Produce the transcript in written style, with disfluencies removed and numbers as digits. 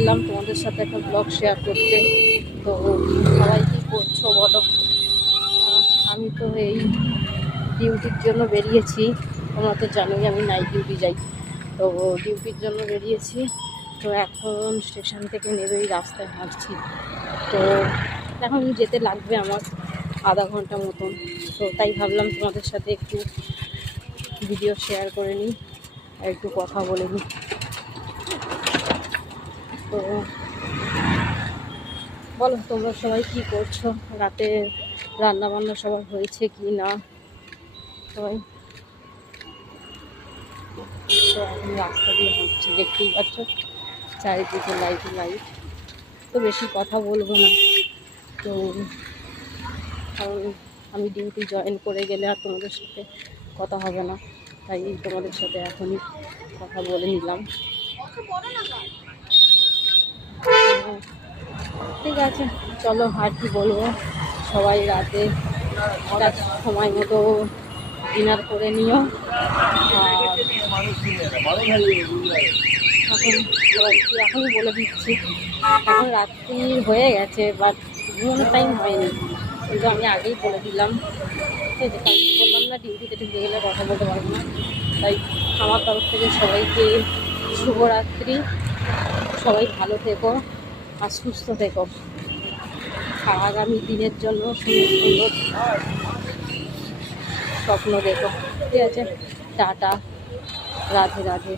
এলাম তোমাদের সাথে একটা ব্লগ শেয়ার করতে। তো সবাই কী করছো বলো। আমি তো এই ডিউটির জন্য বেরিয়েছি, তোমরা তো জানোই আমি নাইট ডিউটি যাই, তো ডিউটির জন্য বেরিয়েছি। তো এখন স্টেশন থেকে নেমেই রাস্তায় হাঁটছি। তো এখন যেতে লাগবে আমার আধা ঘন্টা মতন। তো তাই ভাবলাম তোমাদের সাথে একটু ভিডিও শেয়ার করে নিই আর একটু কথা বলে নিই। তো বলো তোমরা সবাই কি করছো, রাতে রান্না বান্না সবার হয়েছে কি না সবাই। তো এখন রাস্তা দিয়ে হাঁটছি, দেখতেই পাচ্ছ চারিদিকে লাইট। তো বেশি কথা বলবো না, তো কারণ আমি ডিউটি জয়েন করে গেলে আর তোমাদের সাথে কথা হবে না, তাই তোমাদের সাথে এখনই কথা বলে নিলাম। ঠিক আছে, চলো আর কি বলবো, সবাই রাতে সময় মতো ডিনার করে নিও। আর এখনই বলে দিচ্ছি, এখন রাত্রি হয়ে গেছে বাট ঘুমানোর টাইম হয়নি, কিন্তু আমি আগেই বলে দিলাম। ঠিক আছে, কাল বললাম না ডিউটিতে ঢুকে গেলে কথা বলতে পারবো না, তাই আমার তরফ থেকে সবাইকে শুভরাত্রি। সবাই ভালো থেকো আর সুস্থ থেকো, আর আগামী দিনের জন্য সুন্দর সুন্দর স্বপ্ন দেখো। ঠিক আছে, টাটা, রাধে রাধে।